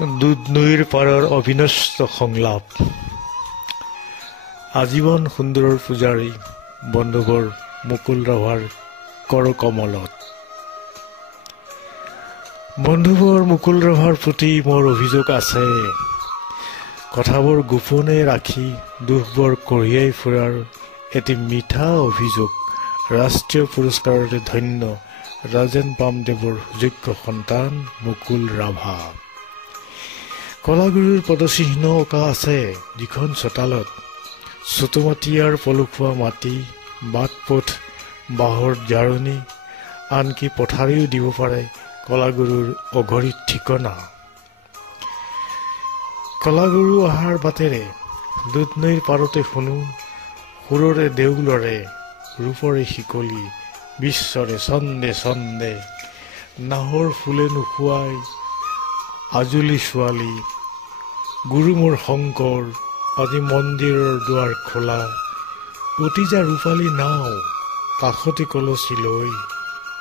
দুধ নৈৰ পাৰৰ অবিনষ্ট সংলাপ আজীৱন সুন্দৰৰ পূজাৰী বন্ধুবৰ মুকুল ৰাভাৰ কৰ কমলত বন্ধুবৰ মুকুল ৰাভাৰ প্ৰতি মোৰ অভিযোগ আছে কথাবোৰ গোপনে ৰাখি দুখবোৰ কঢ়িয়াই ফুৰাৰ এটি মিঠা অভিযোগ ৰাষ্ট্ৰীয় পুৰস্কাৰতে ধন্য ৰাজেন পামদেৱৰ যোগ্য সন্তান মুকুল ৰাভা কলাগুৰুৰ পদচিহ্ন অঁকা আছে যিখন চোতালত চুতুমাটিয়াৰ পলসুৱা মাটি বাট পথ বাঁহৰ জাৰণি আনকি পথাৰিও দিব পাৰে কলাগুৰুৰ অঘৰী ঠিকনা কলাগুৰু অহাৰ বাটেৰে দুধনৈৰ পাৰতে শুনো সুৰৰে দেউলৰে ৰূপৰে শিকলি বিশ্বৰে ছন্দে ছন্দে নাহৰ ফুলে নুখুৱাই আজুলি ছোৱালী গুৰু মোৰ শংকৰ আজি মন্দিৰৰ দুৱাৰ খোলা অতিজা ৰূপালী নাও কাষতে কলচি লৈ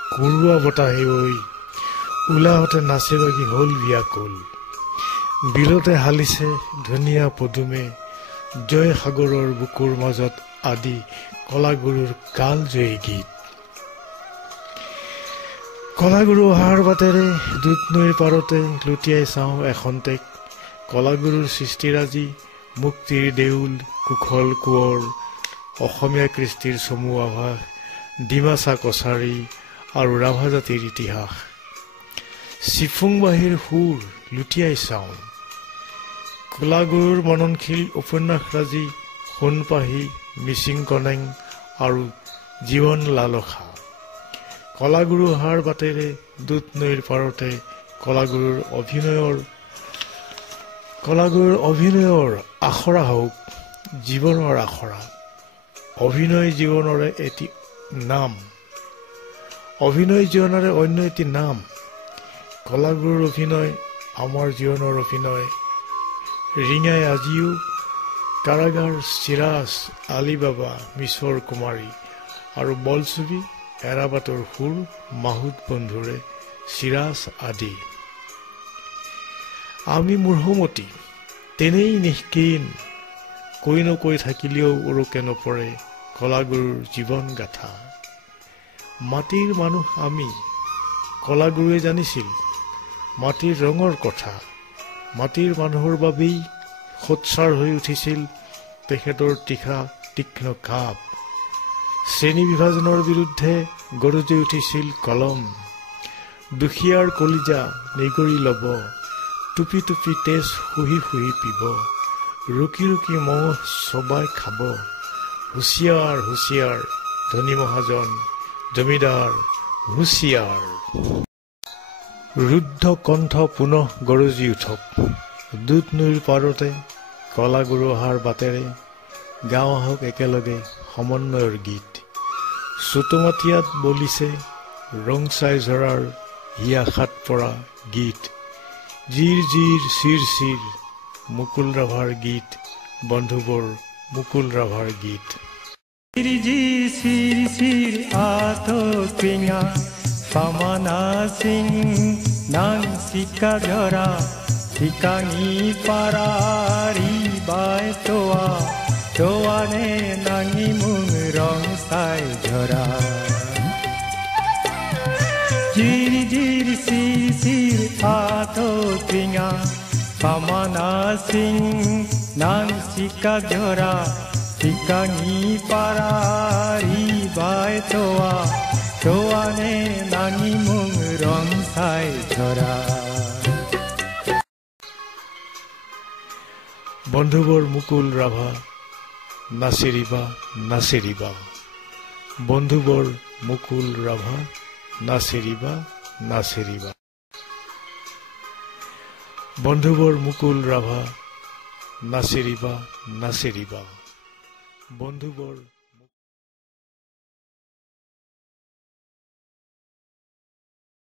কুৰুৱা বতাহে ঐ ওলাহতে নাচে বাগি হ'ল বিয়াকুল বিলতে হালিছে ধুনীয়া পদুমে জয় সাগৰৰ বুকুৰ মাজত আদি কলাগুৰুৰ কালজয়ী গীত কলাগুৰু অহাৰ বাটেৰে দুধনৈৰ পাৰতে লুটিয়াই চাওঁ এখন্তেক কলাগুৰুৰ সৃষ্টিৰাজি মুক্তিৰ দেউল কুশল কোঁৱৰ অসমীয়া কৃষ্টিৰ চমু আভাস ডিমাচা কছাৰী আৰু ৰাভা জাতিৰ ইতিহাস চিফুংবাহীৰ সুৰ লুটিয়াই চাওঁ কলাগুৰুৰ মননশীল উপন্যাসৰাজি সোণপাহী মিচিং কনেং আৰু জীৱন লালসা কলাগুৰু অহাৰ বাটেৰে দুধনৈৰ পাৰতে কলাগুৰুৰ অভিনয়ৰ আখৰা হওক জীৱনৰ আখৰা অভিনয় জীৱনৰে এটি নাম অভিনয় জীৱনৰে অন্য এটি নাম কলাগুৰুৰ অভিনয় আমাৰ জীৱনৰ অভিনয় ৰিঙাই আজিও কাৰাগাৰ চিৰাজ আলিবাবা মিছৰ কুমাৰী আৰু বলছবি এৰাবাটৰ সুৰ মাহুদ বন্ধুৰে চিৰাজ আদি আমি মূৰ্হমতি তেনেই নিষ্কিন কৈ নকৈ থাকিলেও উৰুকে নপৰে কলাগুৰুৰ জীৱন গাথা মাটিৰ মানুহ আমি কলাগুৰুৱে জানিছিল মাটিৰ ৰঙৰ কথা মাটিৰ মানুহৰ বাবেই সোৎসাৰ হৈ উঠিছিল তেখেতৰ তীক্ষ্ণ কাপ শ্ৰেণী বিভাজনৰ বিৰুদ্ধে গৰজি উঠিছিল কলম দুখীয়াৰ কলিজা নিগৰি ল'ব টুপি টুপি তেজ শুহি শুহি পিব ৰুকি ৰুকি মহ চবাই খাব হুঁচিয়াৰ হুঁচিয়াৰ ধনী মহাজন জমিদাৰ হুঁচিয়াৰ ৰুদ্ধ কণ্ঠ পুনঃ গৰজি উঠক দুধনৈৰ পাৰতে কলাগুৰু অহাৰ বাটেৰে গাঁও আহক একেলগে সমন্বয়ৰ গীত চুতুমাটিয়াত বলিছে ৰংচাই ঝৰাৰ হিয়া খাট পৰা গীত জিৰ জিৰ চিৰ চিৰ মুকুল ৰাভাৰ গীত বন্ধুবৰ মুকুল ৰাভাৰ গীত চিৰ চিৰ আঠো পিঙা পামানা সিং নাং চিকা ঝৰা ঠিকাঙি পাৰাৰি বাই তোৱানে নাঙি মুং ৰং চাই ঝৰা জিৰ জিৰ চিৰ চিৰ আঠো পিঙা পামানা সিং নাং চিকা ঝৰা ঠিকাঙি পাৰাৰি বাই তোৱানে নাঙি মুং ৰং চাই ঝৰা বন্ধুবৰ মুকুল ৰাভা নাচিৰিবা নাচিৰিবা বন্ধুবৰ মুকুল ৰাভা নাচিৰিবা নাচিৰিবা বন্ধুবৰ মুকুল ৰাভা নাচিৰিবা নাচিৰিবা বন্ধুবৰ